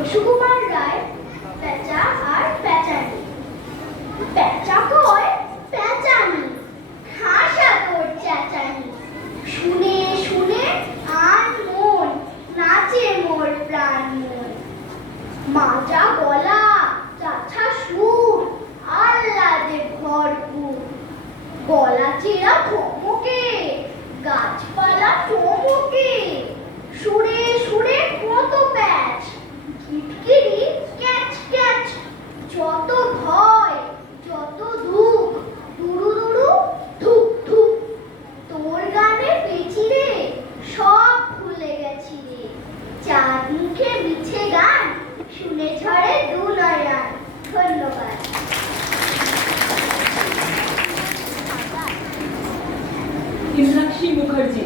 শশিকুমার রায় পেঁচা আর পেঁচানি পেঁচা কয় পেঁচানি হাসা কর চেঁচানি শুনে শুনে আর মন নাচে মোর প্রাণ মন। মাজা গলা চাচা সুর, আহ্লাদে ভরপুর। গলা চেরা মীনাক্ষী মুখার্জি